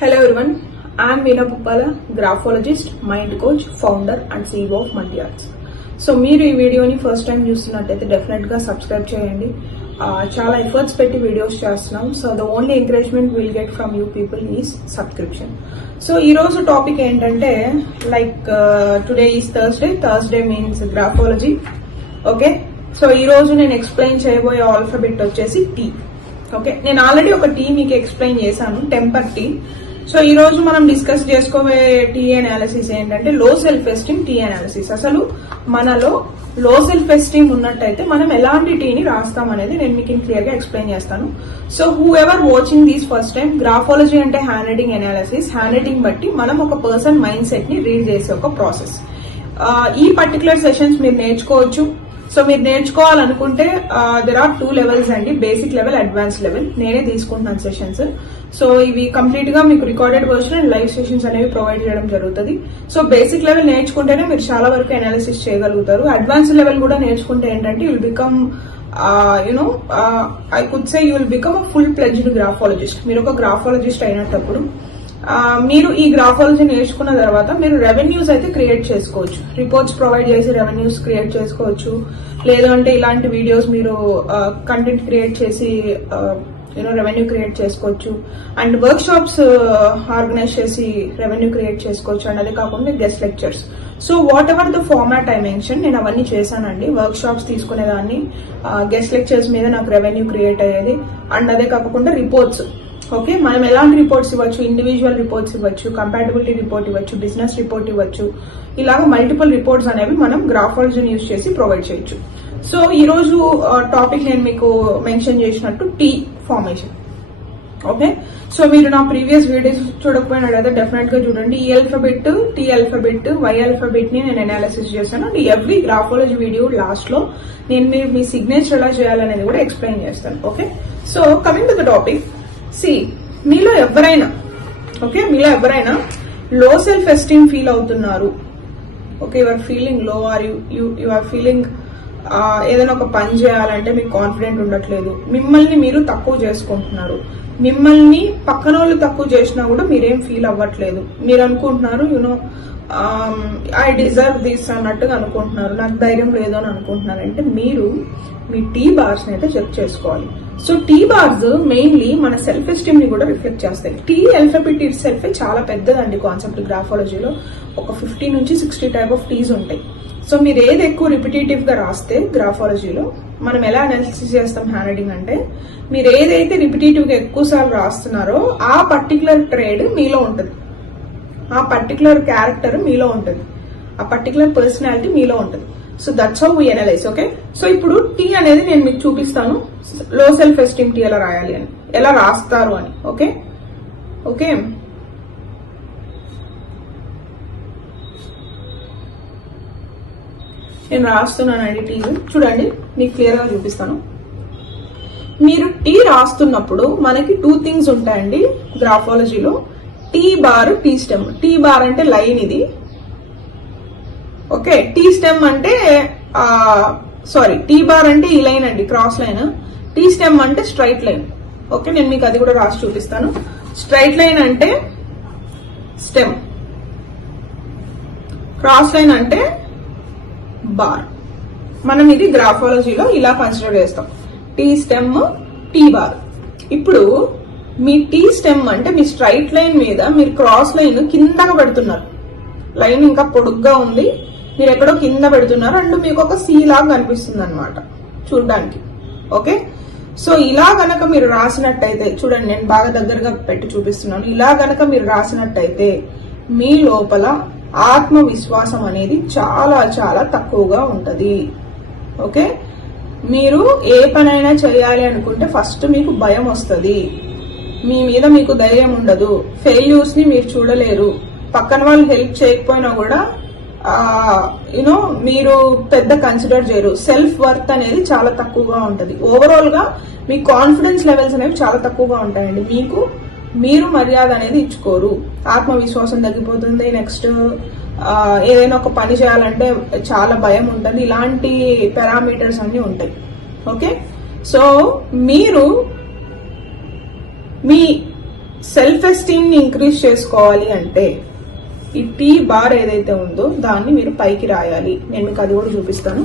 Hello everyone, I am Veena Puppala, graphologist, mind coach, founder and CEO of Multi Arts. So మీరు ఈ వీడియోని first time చూస్తున్నట్టయితే డెఫినెట్గా subscribe చేయండి. చాలా ఎఫర్ట్స్ పెట్టి వీడియోస్ చేస్తున్నాం. So the only encouragement will get from you people is subscription. So ఈ రోజు టాపిక్ ఏంటంటే like today is Thursday means graphology. Okay, so ఈ రోజు నేను ఎక్స్ప్లెయిన్ చేయబోయే ఆల్ఫాబెట్ వచ్చేసి టీ. ఓకే, నేను ఆల్రెడీ ఒక టీ మీకు ఎక్స్ప్లెయిన్ చేశాను, టెంపర్ టీ. సో ఈ రోజు మనం డిస్కస్ చేసుకోబోయే టీ అనాలిసిస్ ఏంటంటే లో సెల్ఫ్ ఎస్టీమ్ టీ అనాలిసిస్. అసలు మనలో లో సెల్ఫ్ ఎస్టీమ్ ఉన్నట్టయితే మనం ఎలాంటి టీని రాస్తాం అనేది నేను మీకు క్లియర్ గా ఎక్స్ప్లెయిన్ చేస్తాను. So whoever watching this first time, graphology అంటే handwriting analysis. Handwriting బట్టి మనం ఒక పర్సన్ మైండ్ సెట్ ని రీడ్ చేసే ఒక ప్రాసెస్. ఈ పర్టికులర్ సెషన్స్ మీరు నేర్చుకోవచ్చు. సో మీరు నేర్చుకోవాలనుకుంటే దెర్ ఆర్ 2 లెవెల్స్ అండి, బేసిక్ లెవెల్, అడ్వాన్స్ లెవెల్. నేనే తీసుకుంటున్నాను సెషన్స్. సో ఇవి కంప్లీట్ గా మీకు recorded version and live sessions అనేవి ప్రొవైడ్ చేయడం జరుగుతుంది. సో బేసిక్ లెవెల్ నేర్చుకుంటేనే మీరు చాలా వరకు అనాలిసిస్ చేయగలుగుతారు. అడ్వాన్స్ లెవెల్ కూడా నేర్చుకుంటే ఏంటంటే you will become I could say you will become a full pledged graphologist. మీరు ఒక గ్రాఫాలజిస్ట్ అయినప్పుడు మీరు ఈ గ్రాఫాలజీ నేర్చుకున్న తర్వాత మీరు రెవెన్యూస్ అయితే క్రియేట్ చేసుకోవచ్చు. రిపోర్ట్స్ ప్రొవైడ్ చేసి రెవెన్యూస్ క్రియేట్ చేసుకోవచ్చు. లేదు అంటే ఇలాంటి వీడియోస్ మీరు కంటెంట్ క్రియేట్ చేసి రెవెన్యూ క్రియేట్ చేసుకోవచ్చు. అండ్ వర్క్ షాప్స్ ఆర్గనైజ్ చేసి రెవెన్యూ క్రియేట్ చేసుకోవచ్చు. అండ్ అదే కాకుండా guest lectures. So what ever the format I mention, నేను అవన్నీ చేశానండి. వర్క్ షాప్స్ తీసుకునేదాన్ని, గెస్ట్ లెక్చర్స్ మీద నాకు రెవెన్యూ క్రియేట్ అయ్యేది. అండ్ అదే కాకుండా రిపోర్ట్స్. ఓకే, మనం ఎలాంటి రిపోర్ట్స్ ఇవ్వచ్చు, ఇండివిజువల్ రిపోర్ట్స్ ఇవ్వచ్చు, కంపాటబిలిటీ రిపోర్ట్ ఇవ్వచ్చు, బిజినెస్ రిపోర్ట్ ఇవ్వచ్చు. ఇలాగ మల్టిపుల్ రిపోర్ట్స్ అనేవి మనం గ్రాఫాలజీని యూజ్ చేసి ప్రొవైడ్ చేయొచ్చు. సో ఈ రోజు టాపిక్ నేను మీకు మెన్షన్ చేసినట్టు టీ ఫార్మేషన్. ఓకే, సో మీరు నా ప్రీవియస్ వీడియోస్ చూడకపోయినట్లయితే డెఫినెట్ గా చూడండి. ఈ alphabet, T alphabet, Y alphabet ని నేను అనాలిసిస్ చేస్తాను. And every graphology video last లో నేను మీ సిగ్నేచర్ ఎలా చేయాలనేది కూడా ఎక్స్ప్లెయిన్ చేస్తాను. Okay, so coming to the topic. మీలో ఎవరైనా లో సెల్ఫ్ ఎస్టీమ్ ఫీల్ అవుతున్నారు. Okay, you are feeling low, or you are feeling ఏదైనా ఒక పని చేయాలంటే మీకు కాన్ఫిడెంట్ ఉండట్లేదు, మిమ్మల్ని మీరు తక్కువ చేసుకుంటున్నారు, మిమ్మల్ని పక్కన వాళ్ళు తక్కువ చేసినా కూడా మీరేం ఫీల్ అవ్వట్లేదు, మీరు అనుకుంటున్నారు ఐ డిజర్వ్ దిస్ అన్నట్టుగా అనుకుంటున్నారు, నాకు ధైర్యం లేదు అని అనుకుంటున్నారు అంటే మీరు మీ టీ బార్స్ ని అయితే చెక్ చేసుకోవాలి. సో టీ బార్స్ మెయిన్లీ మన సెల్ఫ్ ఎస్టీమ్ ని కూడా రిఫ్లెక్ట్ చేస్తాయి. టీ ఆల్ఫాబెట్ ఇట్ సెల్ఫ్ చాలా పెద్దదండి కాన్సెప్ట్. గ్రాఫాలజీలో ఒక 50 నుంచి 60 టైప్ ఆఫ్ టీస్ ఉంటాయి. సో మీరు ఏది ఎక్కువ రిపిటేటివ్ గా రాస్తే గ్రాఫాలజీలో మనం ఎలా అనాలిసిస్ చేస్తాం హ్యాండ్ రైటింగ్ అంటే, మీరు ఏదైతే రిపిటేటివ్ గా ఎక్కువ సార్లు రాస్తున్నారో ఆ పర్టికులర్ ట్రేడ్ మీలో ఉంటుంది, ఆ పర్టికులర్ క్యారెక్టర్ మీలో ఉంటుంది, ఆ పర్టికులర్ పర్సనాలిటీ మీలో ఉంటుంది. So that's how we analyse. Okay, so ఇప్పుడు టీ అనేది నేను మీకు చూపిస్తాను, లో సెల్ఫ్ ఎస్టీమ్ టీ ఎలా రాయాలి అని, ఎలా రాస్తారు అని. ఓకే ఓకే నేను రాస్తున్నానండి టీ. చూడండి, మీకు క్లియర్ గా చూపిస్తాను. మీరు టీ రాస్తున్నప్పుడు మనకి 2 థింగ్స్ ఉంటాయండి గ్రాఫాలజీలో, T bar, T stem. T bar అంటే లైన్ ఇది. ఓకే, టీ స్టెమ్ అంటే టీ బార్ అంటే ఈ లైన్ అండి, క్రాస్ లైన్. టీ స్టెమ్ అంటే స్ట్రైట్ లైన్. ఓకే, నేను మీకు అది కూడా రాసి చూపిస్తాను. స్ట్రైట్ లైన్ అంటే స్టెమ్, క్రాస్ లైన్ అంటే బార్. మనం ఇది గ్రాఫాలజీలో ఇలా కన్సిడర్ చేస్తాం, టీ స్టెమ్, టీ బార్. ఇప్పుడు మీ టీ స్టెమ్ అంటే మీ స్ట్రైట్ లైన్ మీద మీరు క్రాస్ లైన్ కిందగా పెడుతున్నారు, లైన్ ఇంకా పొడుగ్గా ఉంది, మీరు ఎక్కడో కింద పెడుతున్నారు, అండ్ మీకు ఒక సి లాగా కనిపిస్తుంది అనమాట చూడడానికి. ఓకే, సో ఇలా గనక మీరు రాసినట్టయితే, చూడండి నేను బాగా దగ్గరగా పెట్టి చూపిస్తున్నాను, ఇలా గనక మీరు రాసినట్టయితే మీ లోపల ఆత్మవిశ్వాసం అనేది చాలా చాలా తక్కువగా ఉంటది. ఓకే, మీరు ఏ పనైనా చేయాలి అనుకుంటే ఫస్ట్ మీకు భయం వస్తుంది, మీ మీద మీకు ధైర్యం ఉండదు, ఫెయిల్యూర్స్ ని మీరు చూడలేరు, పక్కన వాళ్ళు హెల్ప్ చేయకపోయినా కూడా మీరు పెద్ద కన్సిడర్ చేయరు, సెల్ఫ్ వర్త్ అనేది చాలా తక్కువగా ఉంటది. ఓవరాల్ గా మీ కాన్ఫిడెన్స్ లెవెల్స్ అనేవి చాలా తక్కువగా ఉంటాయండి. మీరు మర్యాద అనేది ఇచ్చుకోరు, ఆత్మవిశ్వాసం తగ్గిపోతుంది. నెక్స్ట్ ఏదైనా ఒక పని చేయాలంటే చాలా భయం ఉంటుంది. ఇలాంటి పారామీటర్స్ అన్ని ఉంటాయి. ఓకే, సో మీరు మీ సెల్ఫ్ ఎస్టీమ్ ని ఇంక్రీజ్ చేసుకోవాలి అంటే ఈ టీ బార్ ఏదైతే ఉందో దాన్ని మీరు పైకి రాయాలి. నేను మీకు అది కూడా చూపిస్తాను.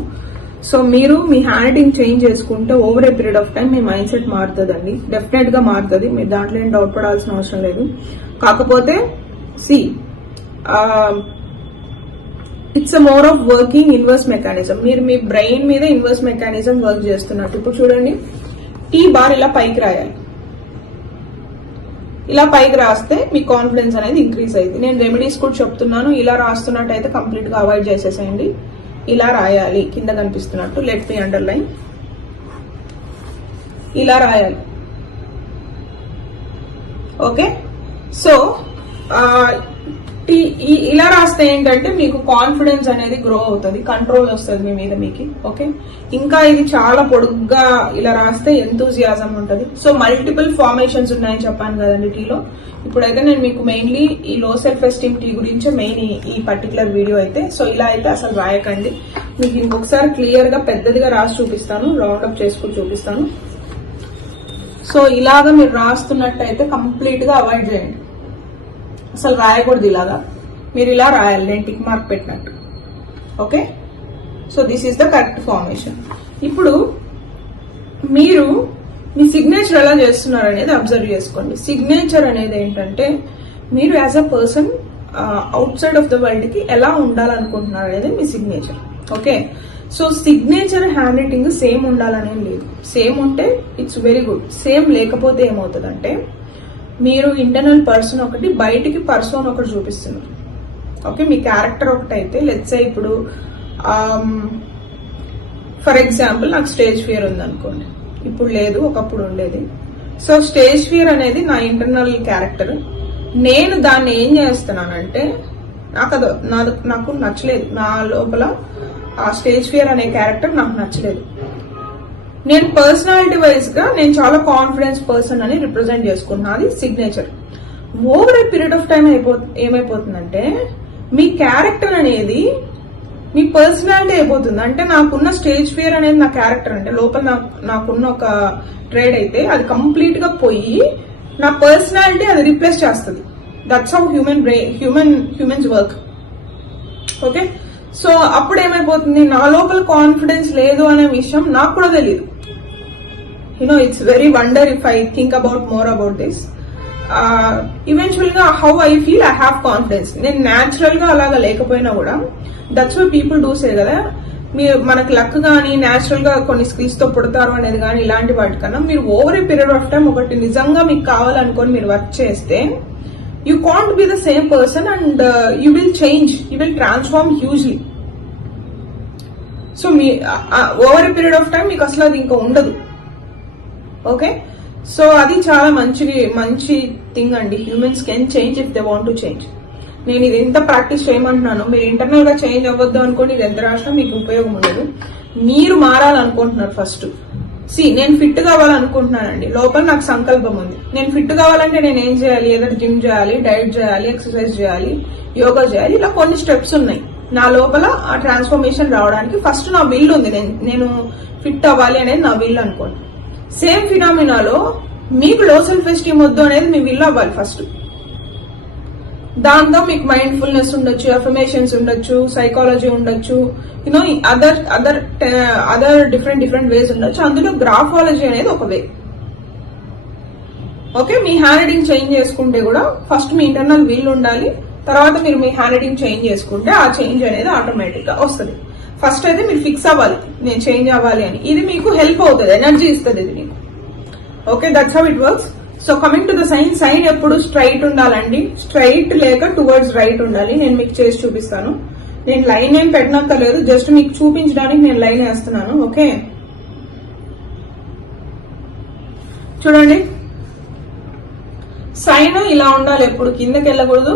సో మీరు మీ హ్యాండ్ రైటింగ్ చేంజ్ చేసుకుంటే over a period of time మీ మైండ్ సెట్ మారుతుందండి. డెఫినెట్ గా మారుతుంది, మీరు దాంట్లో ఏం డౌట్ పడాల్సిన అవసరం లేదు. కాకపోతే it's a more of working inverse mechanism. మీరు మీ బ్రెయిన్ మీద ఇన్వర్స్ మెకానిజం వర్క్ చేస్తున్నట్టు. ఇప్పుడు చూడండి, టీ బార్ ఇలా పైకి రాయాలి. ఇలా పైకి రాస్తే మీ కాన్ఫిడెన్స్ అనేది ఇంక్రీజ్ అయింది. నేను రెమెడీస్ కూడా చెప్తున్నాను. ఇలా రాస్తున్నట్టయితే కంప్లీట్ గా అవాయిడ్ చేసేసేయండి. ఇలా రాయాలి, కింద కనిపిస్తున్నట్టు. Let me underline. ఇలా రాయాలి. ఓకే, సో ఇలా రాస్తే ఏంటంటే మీకు కాన్ఫిడెన్స్ అనేది గ్రో అవుతుంది, కంట్రోల్ వస్తుంది మీ మీద మీకు. ఓకే, ఇంకా ఇది చాలా పొడుగ్గా ఇలా రాస్తే ఎంతూజియాజం ఉంటుంది. సో మల్టిపుల్ ఫార్మేషన్స్ ఉన్నాయని చెప్పాను కదండి టీలో. ఇప్పుడైతే నేను మీకు మెయిన్లీ ఈ లో సెల్ఫ్ ఎస్టీమ్ టీ గురించి మెయిన్ ఈ పర్టికులర్ వీడియో అయితే. సో ఇలా అయితే అసలు రాయకండి. మీకు ఇంకొకసారి క్లియర్ గా పెద్దదిగా రాసి చూపిస్తాను, రౌండ్ అప్ చేసుకుని చూపిస్తాను. సో ఇలాగా మీరు రాస్తున్నట్టయితే కంప్లీట్ గా అవాయిడ్ చేయండి, అసలు రాయకూడదు ఇలాగా. మీరు ఇలా రాయాలి, నేను టిక్ మార్క్ పెట్టినట్టు. Okay, so this is the correct formation. ఇప్పుడు మీరు మీ సిగ్నేచర్ ఎలా చేస్తున్నారు అనేది అబ్జర్వ్ చేసుకోండి. సిగ్నేచర్ అనేది ఏంటంటే మీరు as a person outside of the world కి ఎలా ఉండాలనుకుంటున్నారు అనేది మీ signature. Okay, so signature handwriting same ఉండాలనేం లేదు. సేమ్ ఉంటే ఇట్స్ వెరీ గుడ్. సేమ్ లేకపోతే ఏమవుతుందంటే మీరు ఇంటర్నల్ పర్సన్ ఒకటి, బయటికి పర్సన్ ఒకటి చూపిస్తున్నారు. ఓకే, మీ క్యారెక్టర్ ఒకటి అయితే లెట్స్ సే ఇప్పుడు ఫర్ ఎగ్జాంపుల్ నాకు స్టేజ్ ఫియర్ ఉందనుకోండి. ఇప్పుడు లేదు, ఒకప్పుడు ఉండేది. సో స్టేజ్ ఫియర్ అనేది నా ఇంటర్నల్ క్యారెక్టర్. నేను దాన్ని ఏం చేస్తున్నానంటే నాకు నచ్చలేదు, నా లోపల ఆ స్టేజ్ ఫియర్ అనే క్యారెక్టర్ నాకు నచ్చలేదు. నేను పర్సనాలిటీ వైజ్ గా నేను చాలా కాన్ఫిడెన్స్ పర్సన్ అని రిప్రజెంట్ చేసుకుంటున్నా. అది signature. Over a period of time ఏమైపోతుందంటే మీ క్యారెక్టర్ అనేది మీ పర్సనాలిటీ అయిపోతుంది. అంటే నాకున్న స్టేజ్ ఫియర్ అనేది నా క్యారెక్టర్, అంటే లోపల నాకున్న ఒక ట్రేడ్ అయితే అది కంప్లీట్ గా పోయి నా పర్సనాలిటీ అది రిప్లేస్ చేస్తుంది. That's how humans work. Okay, so అప్పుడు ఏమైపోతుంది, నా లోపల కాన్ఫిడెన్స్ లేదు అనే విషయం నాకు కూడా తెలియదు. It's very wonder if I think about more about this. Eventual గా how I feel I have confidence. నేను న్యాచురల్ గా అలాగా లేకపోయినా కూడా that's why people do say కదా, మీరు మనకి లక్ గానీ న్యాచురల్ గా కొన్ని స్కిల్స్ తో పుడతారు అనేది కానీ ఇలాంటి వాటికన్నా మీరు over a period of time ఒకటి నిజంగా మీకు కావాలనుకొని మీరు వర్క్ చేస్తే you can't be the same person and you will change, you will transform hugely. So me over a period of time మీకు అసలు అది ఇంకా ఉండదు. ఓకే, సో అది చాలా మంచి థింగ్ అండి. Humans can change if they want to change. నేను ఇది ఎంత ప్రాక్టీస్ చేయమంటున్నాను. మీరు ఇంటర్నల్ గా చేంజ్ అవ్వద్దు అనుకోండి, ఇది ఎంత రాసినా మీకు ఉపయోగం ఉండదు. మీరు మారాలనుకుంటున్నారు ఫస్ట్. నేను ఫిట్ కావాలనుకుంటున్నానండి, లోపల నాకు సంకల్పం ఉంది. నేను ఫిట్ కావాలంటే నేను ఏం చేయాలి? ఏదైనా జిమ్ చేయాలి, డైట్ చేయాలి, ఎక్సర్సైజ్ చేయాలి, యోగా చేయాలి, ఇలా కొన్ని స్టెప్స్ ఉన్నాయి. నా లోపల ఆ ట్రాన్స్ఫర్మేషన్ రావడానికి ఫస్ట్ నా విల్ ఉంది. నేను ఫిట్ అవ్వాలి అనేది నా విల్ అనుకోండి. సేమ్ ఫినామినాలో మీకు లో సెల్ఫ్ ఎస్టీమ్ వద్దు అనేది మీ విల్ అవ్వాలి ఫస్ట్. దాంతో మీకు మైండ్ ఫుల్నెస్ ఉండొచ్చు, అఫర్మేషన్స్ ఉండొచ్చు, సైకాలజీ ఉండొచ్చు, అదర్ డిఫరెంట్ వేస్ ఉండొచ్చు. అందులో గ్రాఫాలజీ అనేది ఒక వే. ఓకే, మీ హ్యాండ్ రైటింగ్ చేంజ్ చేసుకుంటే కూడా ఫస్ట్ మీ ఇంటర్నల్ విల్ ఉండాలి. తర్వాత మీరు మీ హ్యాండ్ రైటింగ్ చేంజ్ చేసుకుంటే ఆ చేంజ్ అనేది ఆటోమేటిక్ గా వస్తుంది. ఫస్ట్ అయితే మీరు ఫిక్స్ అవ్వాలి, నేను చేంజ్ అవ్వాలి అని. ఇది మీకు హెల్ప్ అవుతుంది, ఎనర్జీ ఇస్తుంది ఇది మీకు. Okay, that's how it works. So coming to the sign ఎప్పుడు స్ట్రైట్ ఉండాలండి. స్ట్రైట్ లేక టువర్డ్స్ రైట్ ఉండాలి. నేను మీకు చేసి చూపిస్తాను. నేను లైన్ ఏం పెట్టనక్కర్లేదు, జస్ట్ మీకు చూపించడానికి నేను లైన్ వేస్తున్నాను. ఓకే, చూడండి, సైన్ ఇలా ఉండాలి, ఎప్పుడు కిందకి వెళ్ళకూడదు.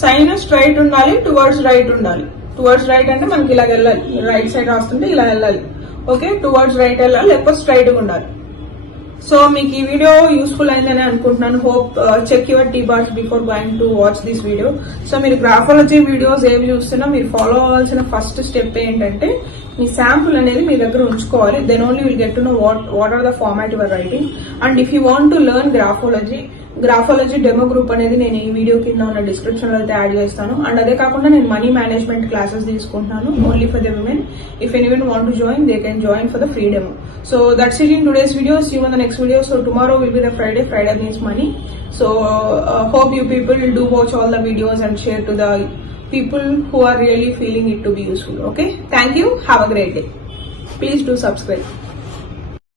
సైన్ స్ట్రైట్ ఉండాలి, టువర్డ్స్ రైట్ ఉండాలి. టువర్డ్స్ రైట్ అంటే మనకి ఇలా వెళ్ళాలి, రైట్ సైడ్ రాస్తుంటే ఇలా వెళ్ళాలి. ఓకే, టువర్డ్స్ రైట్ వెళ్ళాలి, లేకపోతే స్ట్రైట్ గా ఉండాలి. సో మీకు ఈ వీడియో యూస్ఫుల్ అయిందని అనుకుంటున్నాను. Hope check your T bars before going to watch this video. So మీరు గ్రాఫాలజీ వీడియోస్ ఏవి చూస్తున్నా మీరు ఫాలో అవ్వాల్సిన ఫస్ట్ స్టెప్ ఏంటంటే మీ శాంపుల్ అనేది మీ దగ్గర ఉంచుకోవాలి. Then only will get to know what are the format your writing. And if you want to learn graphology, graphology demo group అనేది నేను ఈ వీడియో కింద ఉన్న డిస్క్రిప్షన్ లో అయితే యాడ్ చేస్తాను. అండ్ అదే కాకుండా నేను మనీ మేనేజ్మెంట్ క్లాసెస్ తీసుకుంటున్నాను only for the women. If anyone want to join, they can join for the free demo. So that's it in today's video. See you in the next video. So tomorrow will be the Friday. Friday means money. So hope you people do watch all the videos and share to the people who are really feeling it to be useful. Okay, thank you. Have a great day. Please do subscribe.